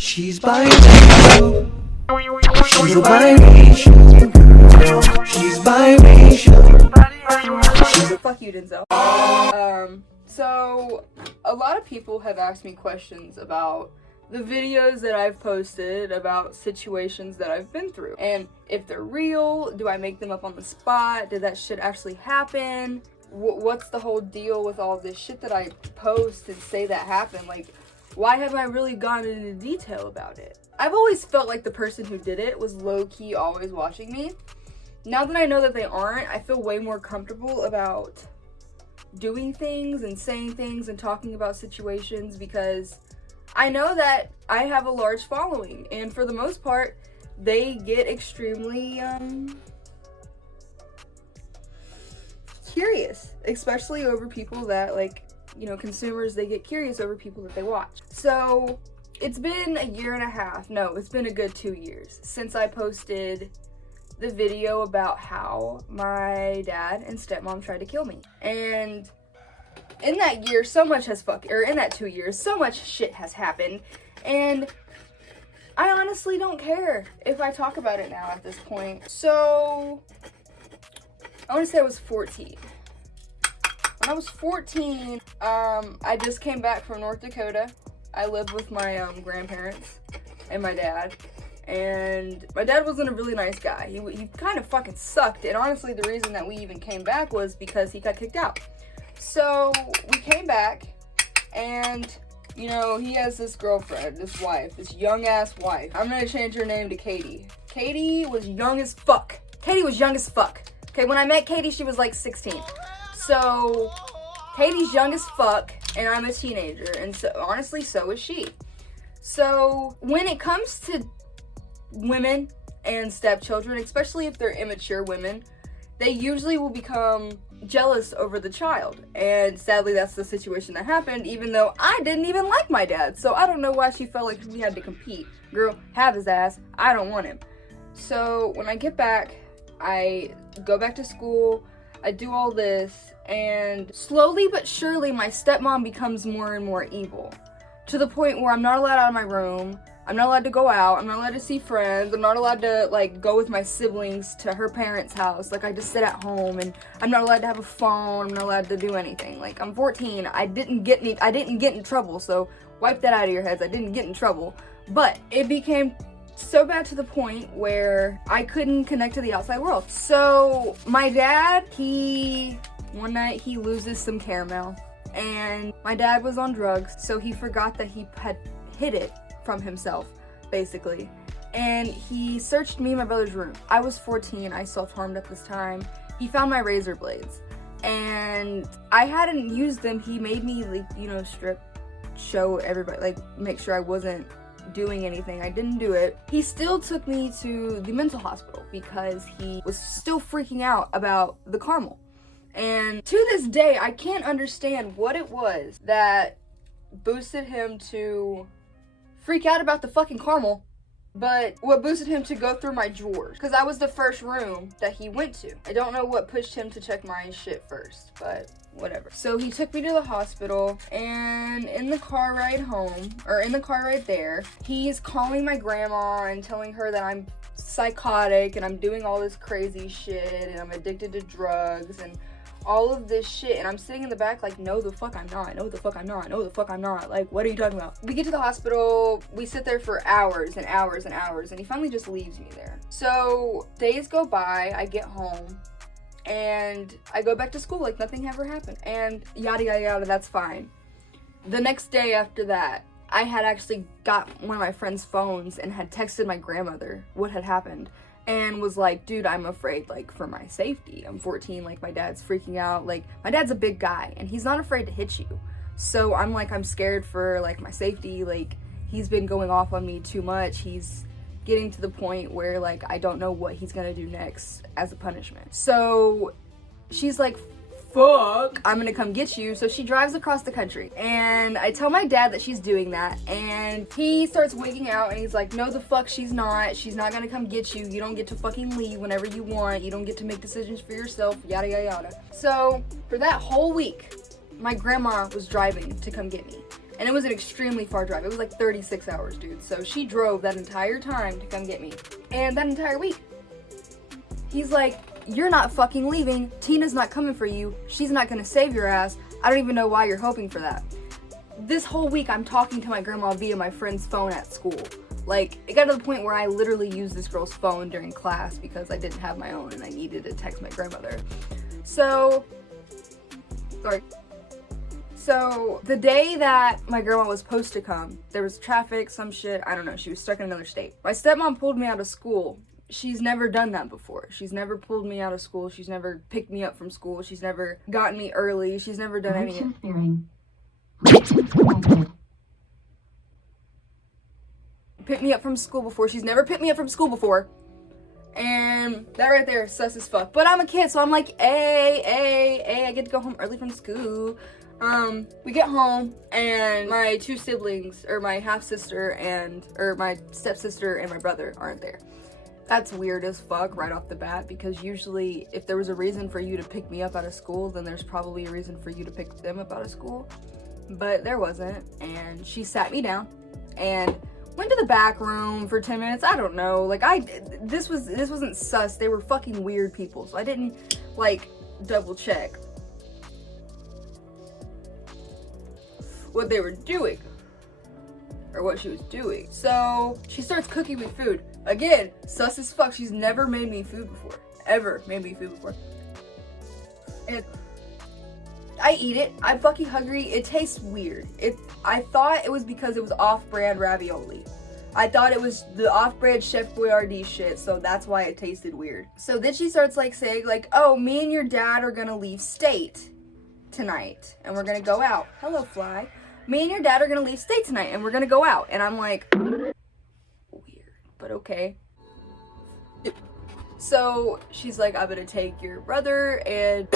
She's biracial. She's a biracial girl. She's biracial. Fuck you, Denzel. So a lot of people have asked me questions about the videos that I've posted, about situations that I've been through, and if they're real, do I make them up on the spot? Did that shit actually happen? What's the whole deal with all this shit that I post and say that happened? Like, why haven't I really gone into detail about it? I've always felt like the person who did it was low-key always watching me. Now that I know that they aren't, I feel way more comfortable about doing things and saying things and talking about situations, because I know that I have a large following, and for the most part, they get extremely curious, especially over people that, like, you know, consumers, they get curious over people that they watch. So it's been a year and a half, no, it's been a good 2 years since I posted the video about how my dad and stepmom tried to kill me. And in that year, so much has in that 2 years, so much shit has happened. And I honestly don't care if I talk about it now at this point. So I want to say I was 14. When I was 14, I just came back from North Dakota. I lived with my grandparents and my dad. And my dad wasn't a really nice guy. He kind of fucking sucked. And honestly, the reason that we even came back was because he got kicked out. So we came back, and, you know, he has this girlfriend, this wife, this young-ass wife. I'm gonna change her name to Katie. Katie was young as fuck. Katie was young as fuck. Okay, when I met Katie, she was like 16. So Katie's young as fuck, and I'm a teenager, and so honestly, so is she. So when it comes to women and stepchildren, especially if they're immature women, they usually will become jealous over the child. And sadly, that's the situation that happened, even though I didn't even like my dad. So I don't know why she felt like we had to compete. Girl, have his ass. I don't want him. So when I get back, I go back to school, I do all this, and slowly but surely my stepmom becomes more and more evil, to the point where I'm not allowed out of my room, I'm not allowed to go out, I'm not allowed to see friends, I'm not allowed to, like, go with my siblings to her parents' house. Like, I just sit at home, and I'm not allowed to have a phone, I'm not allowed to do anything. Like, I'm 14, I didn't get in trouble, so wipe that out of your heads, I didn't get in trouble. But it became so bad to the point where I couldn't connect to the outside world. So my dad, one night he loses some caramel, and my dad was on drugs, so he forgot that he had hid it from himself, basically. And he searched me and my brother's room. I was 14, I self-harmed at this time. He found my razor blades, and I hadn't used them. He made me, like, you know, show everybody, like, make sure I wasn't doing anything. I didn't do it. He still took me to the mental hospital because he was still freaking out about the caramel. And to this day, I can't understand what it was that boosted him to freak out about the fucking caramel, but what boosted him to go through my drawers, because I was the first room that he went to. I don't know what pushed him to check my shit first, but whatever. So he took me to the hospital, and in the car ride home, or in the car ride there, he's calling my grandma and telling her that I'm psychotic and I'm doing all this crazy shit and I'm addicted to drugs and all of this shit, and I'm sitting in the back like, no the fuck I'm not, no the fuck I'm not, no the fuck I'm not, like, what are you talking about? We get to the hospital, we sit there for hours and hours and hours, and he finally just leaves me there. So days go by, I get home, and I go back to school like nothing ever happened, and yada yada yada, that's fine. The next day after that, I had actually got one of my friend's phones and had texted my grandmother what had happened, and was like, dude, I'm afraid, like, for my safety. I'm 14, like, my dad's freaking out. Like, my dad's a big guy, and he's not afraid to hit you. So I'm like, I'm scared for, like, my safety. Like, he's been going off on me too much. He's getting to the point where, like, I don't know what he's gonna do next as a punishment. So she's like, fuck, I'm gonna come get you. So she drives across the country, and I tell my dad that she's doing that, and he starts wigging out, and he's like, no the fuck she's not gonna come get you. You don't get to fucking leave whenever you want. You don't get to make decisions for yourself, yada yada yada. So for that whole week, my grandma was driving to come get me. And it was an extremely far drive. It was like 36 hours, dude. So she drove that entire time to come get me. And that entire week, he's like, you're not fucking leaving. Tina's not coming for you. She's not gonna save your ass. I don't even know why you're hoping for that. This whole week, I'm talking to my grandma via my friend's phone at school. Like, it got to the point where I literally used this girl's phone during class because I didn't have my own and I needed to text my grandmother. So the day that my grandma was supposed to come, there was traffic, some shit, I don't know, she was stuck in another state. My stepmom pulled me out of school. She's never done that before. She's never pulled me out of school. She's never picked me up from school. She's never gotten me early. She's never done anything. Picked me up from school before. She's never picked me up from school before. And that right there is sus as fuck. But I'm a kid, so I'm like, hey, I get to go home early from school. We get home, and my two siblings, or my half-sister or my stepsister and my brother aren't there. That's weird as fuck right off the bat, because usually if there was a reason for you to pick me up out of school, then there's probably a reason for you to pick them up out of school. But there wasn't, and she sat me down and went to the back room for 10 minutes. I don't know, like this wasn't sus. They were fucking weird people, so I didn't like double check what they were doing or what she was doing. So she starts cooking me food. Again, sus as fuck. She's never made me food before. Ever made me food before. And I eat it. I'm fucking hungry. It tastes weird. I thought it was because it was off-brand ravioli. I thought it was the off-brand Chef Boyardee shit, so that's why it tasted weird. So then she starts like saying like, oh, me and your dad are gonna leave state tonight and we're gonna go out. Hello, fly. Me and your dad are gonna leave state tonight and we're gonna go out. And I'm like, weird, but okay. So she's like, I'm gonna take your brother and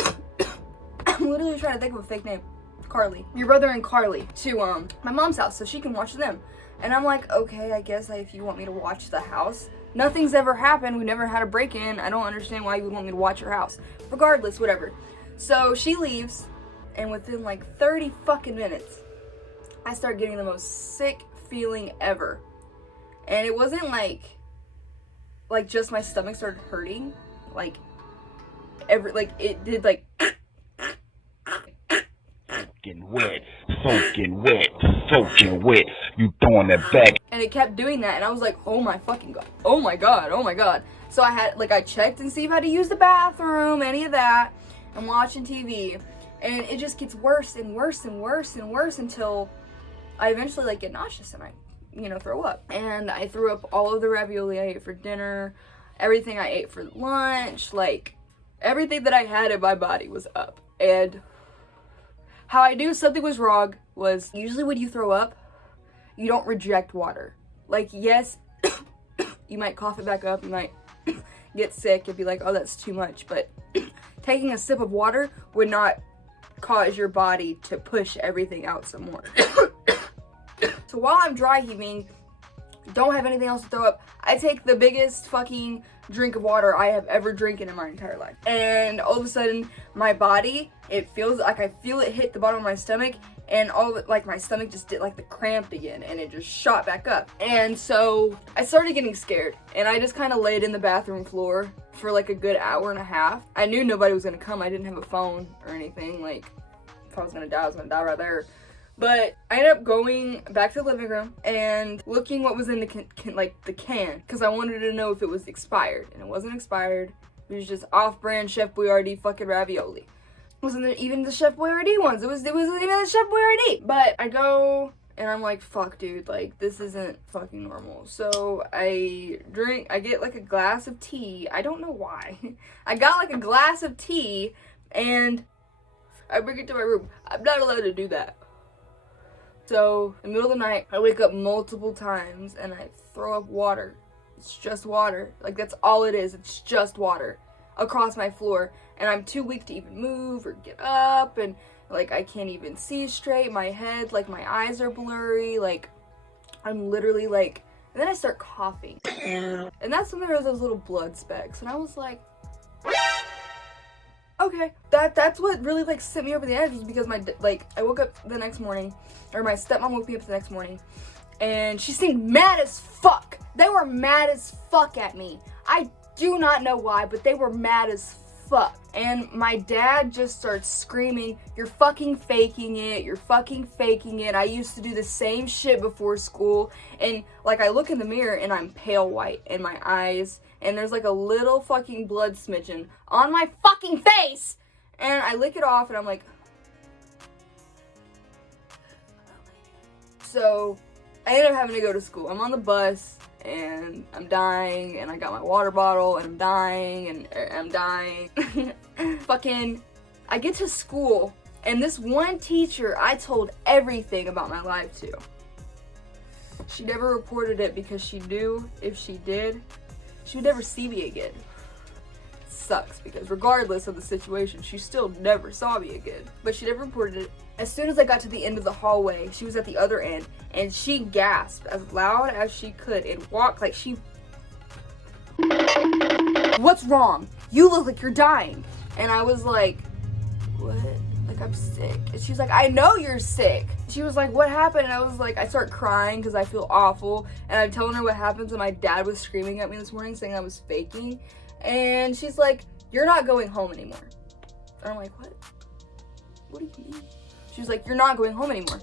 I'm literally trying to think of a fake name. Carly. Your brother and Carly to my mom's house so she can watch them. And I'm like, okay, I guess if you want me to watch the house. Nothing's ever happened. We never had a break-in. I don't understand why you would want me to watch your house. Regardless, whatever. So she leaves, and within like 30 fucking minutes, I start getting the most sick feeling ever. And it wasn't like just my stomach started hurting. Like it did like soaking wet, you throwing it back. And it kept doing that, and I was like, oh my fucking god, oh my god. So I checked and see if I had to use the bathroom, any of that. I'm watching TV, and it just gets worse and worse and worse and worse until I eventually get nauseous and I, throw up. And I threw up all of the ravioli I ate for dinner, everything I ate for lunch, everything that I had in my body was up. And how I knew something was wrong was usually when you throw up, you don't reject water. Yes, you might cough it back up, you might get sick and be like, oh, that's too much. But taking a sip of water would not cause your body to push everything out some more. So while I'm dry heaving, don't have anything else to throw up, I take the biggest fucking drink of water I have ever drinking in my entire life. And all of a sudden, my body, it feels like I feel it hit the bottom of my stomach, and all of it, my stomach just did the cramped again, and it just shot back up. And so I started getting scared, and I just kind of laid in the bathroom floor for a good hour and a half. I knew nobody was gonna come. I didn't have a phone or anything. If I was gonna die, I was gonna die right there. But I ended up going back to the living room and looking what was in the can, because I wanted to know if it was expired, and it wasn't expired. It was just off-brand Chef Boyardee fucking ravioli. It wasn't even the Chef Boyardee ones. It wasn't even the Chef Boyardee. But I go and I'm like, fuck, dude, this isn't fucking normal. So I get a glass of tea. I don't know why. I got a glass of tea and I bring it to my room. I'm not allowed to do that. So, in the middle of the night, I wake up multiple times and I throw up water. It's just water. That's all it is. It's just water. across my floor, and I'm too weak to even move or get up, and like I can't even see straight. My head, like my eyes are blurry, like I'm literally like, and then I start coughing, and that's when there was those little blood specks, and I was like, okay, that's what really like sent me over the edge, was because I woke up the next morning, or my stepmom woke me up the next morning, and she seemed mad as fuck. They were mad as fuck at me. I do not know why, but they were mad as fuck. And my dad just starts screaming, "You're fucking faking it, you're fucking faking it. I used to do the same shit before school." And like I look in the mirror and I'm pale white in my eyes, and there's like a little fucking blood smidgen on my fucking face, and I lick it off and I'm like, so I ended up having to go to school. I'm on the bus and I'm dying, and I got my water bottle and I'm dying and I'm dying. Fucking, I get to school, and this one teacher I told everything about my life to. She never reported it because she knew if she did, she would never see me again. It sucks because regardless of the situation, she still never saw me again. But she never reported it. As soon as I got to the end of the hallway, she was at the other end, and she gasped as loud as she could and walked like she... "What's wrong? You look like you're dying." And I was like, "What? Like, I'm sick." And she was like, "I know you're sick." She was like, "What happened?" And I was like, I start crying because I feel awful, and I'm telling her what happened, and my dad was screaming at me this morning saying I was faking. And she's like, "You're not going home anymore." And I'm like, "What? What do you mean?" She was like, "You're not going home anymore.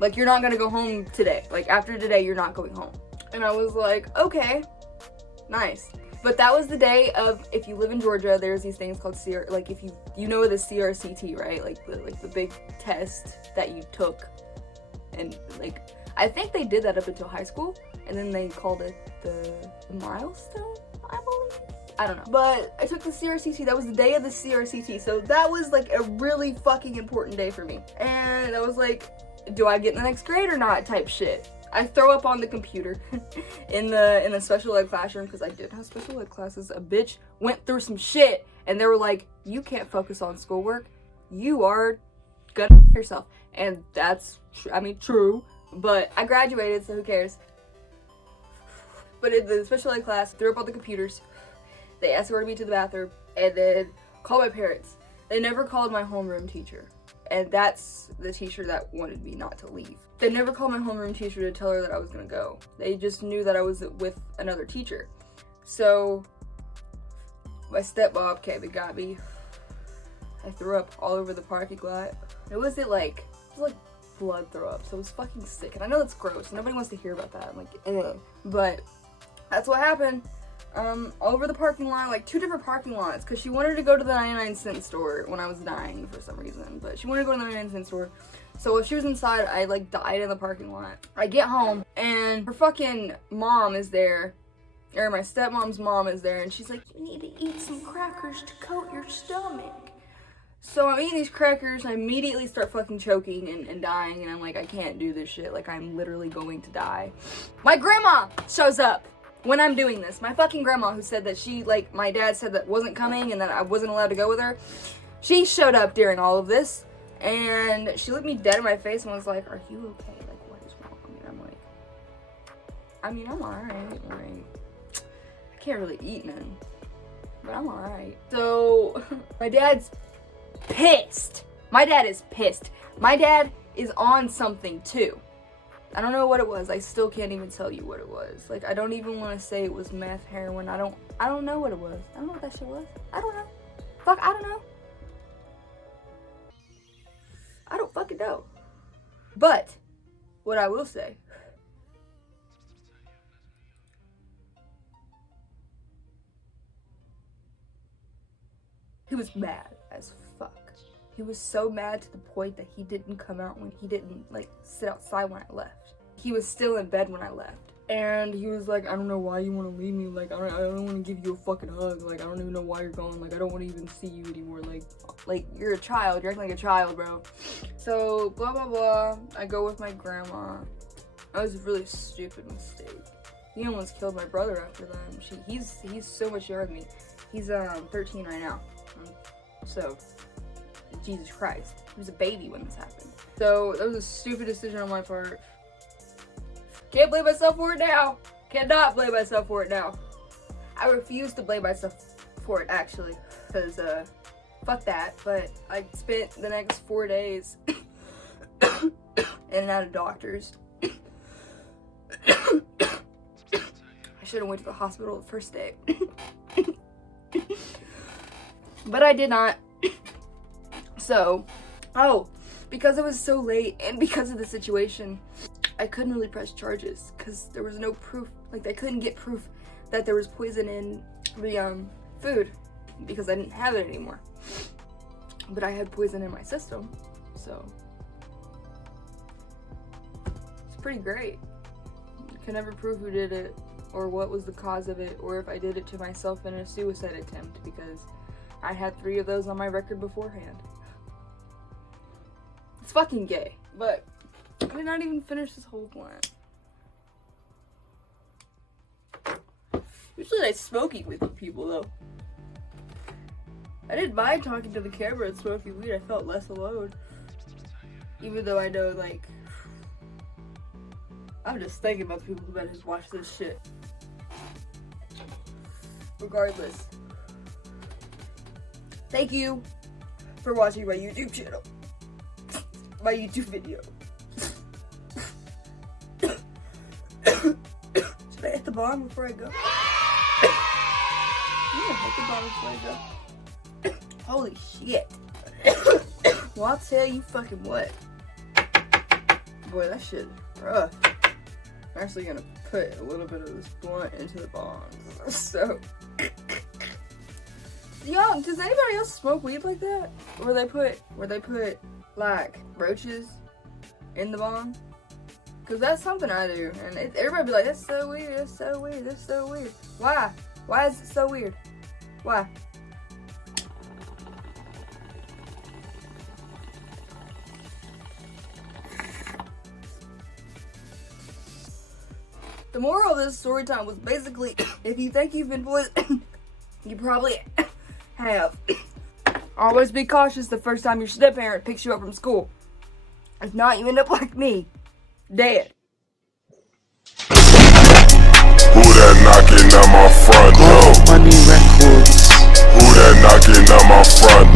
Like, you're not gonna go home today. Like, after today, you're not going home." And I was like, okay, nice. But that was the day of, if you live in Georgia, there's these things called like if you know the CRCT, right? Like the big test that you took, and like I think they did that up until high school, and then they called it the milestone, I believe. I don't know. But I took the CRCT. That was the day of the CRCT. So that was like a really fucking important day for me. And I was like, do I get in the next grade or not type shit. I throw up on the computer in the special ed classroom, because I did have special ed classes. A bitch went through some shit, and they were like, "You can't focus on schoolwork. You are gonna yourself." And that's, I mean, true. But I graduated, so who cares? But in the special ed class, threw up on the computers. They escorted me to the bathroom, and then called my parents. They never called my homeroom teacher, and that's the teacher that wanted me not to leave. They never called my homeroom teacher to tell her that I was gonna go. They just knew that I was with another teacher. So my stepmom came and got me. I threw up all over the parking lot. It was like blood throw up, so it was fucking sick. And I know that's gross. Nobody wants to hear about that. I'm like, ugh. But that's what happened. All over the parking lot, like 2 different parking lots, because she wanted to go to the 99-cent store when I was dying for some reason, but she wanted to go to the 99-cent store. So if she was inside, I like died in the parking lot. I get home, and her fucking mom is there, or my stepmom's mom is there, and she's like, "You need to eat some crackers to coat your stomach." So I'm eating these crackers, and I immediately start fucking choking and dying, and I'm like, I can't do this shit, like I'm literally going to die. My grandma shows up when I'm doing this. My fucking grandma, who said that she, like, my dad said that wasn't coming and that I wasn't allowed to go with her, she showed up during all of this, and she looked me dead in my face and was like, "Are you okay? Like, what is wrong?" And I'm like, I'm alright. Like, I can't really eat, man, but I'm alright. So my dad's pissed. My dad is pissed. My dad is on something too. I don't know what it was. I still can't even tell you what it was. Like, I don't even want to say it was meth, heroin. I don't know what it was. I don't know what that shit was. I don't know. Fuck, I don't know. I don't fucking know. But what I will say, he was mad as fuck. He was so mad to the point that he didn't come out when he didn't, like, sit outside when I left. He was still in bed when I left. And he was like, "I don't know why you want to leave me. Like, I don't want to give you a fucking hug. Like, I don't even know why you're going. Like, I don't want to even see you anymore. Like, you're a child. You're acting like a child, bro." So, blah, blah, blah. I go with my grandma. That was a really stupid mistake. He almost killed my brother after that. He's so much younger than me. He's 13 right now. So, Jesus Christ. He was a baby when this happened. So, that was a stupid decision on my part. Can't blame myself for it now. Cannot blame myself for it now. I refuse to blame myself for it, actually. Because, fuck that. But I spent the next 4 days in and out of doctors. I should have went to the hospital the first day. But I did not. So, because it was so late and because of the situation, I couldn't really press charges because there was no proof. Like, I couldn't get proof that there was poison in the food because I didn't have it anymore. But I had poison in my system, so it's pretty great. You can never prove who did it or what was the cause of it or if I did it to myself in a suicide attempt because I had 3 of those on my record beforehand. It's fucking gay, but I did not even finish this whole blunt. Usually I smoking with people though. I didn't mind talking to the camera and smoking weed. I felt less alone. Even though I know, like, I'm just thinking about the people who better just watch this shit. Regardless. Thank you for watching my YouTube channel. My YouTube video. Should I hit the bong before I go? Yeah, hit the bong before I go. Holy shit. Well, I'll tell you fucking what. Boy, that shit rough. I'm actually gonna put a little bit of this blunt into the bong. So. Yo, does anybody else smoke weed like that? Where they put like roaches in the bong? Cause that's something I do, and everybody be like, "That's so weird. That's so weird. That's so weird." Why? Why is it so weird? Why? The moral of this story time was basically, if you think you've been poisoned, you probably have. Always be cautious the first time your step-parent picks you up from school. If not, you end up like me. Dead. Who that knocking on my front door? Money records. Who that knocking on my front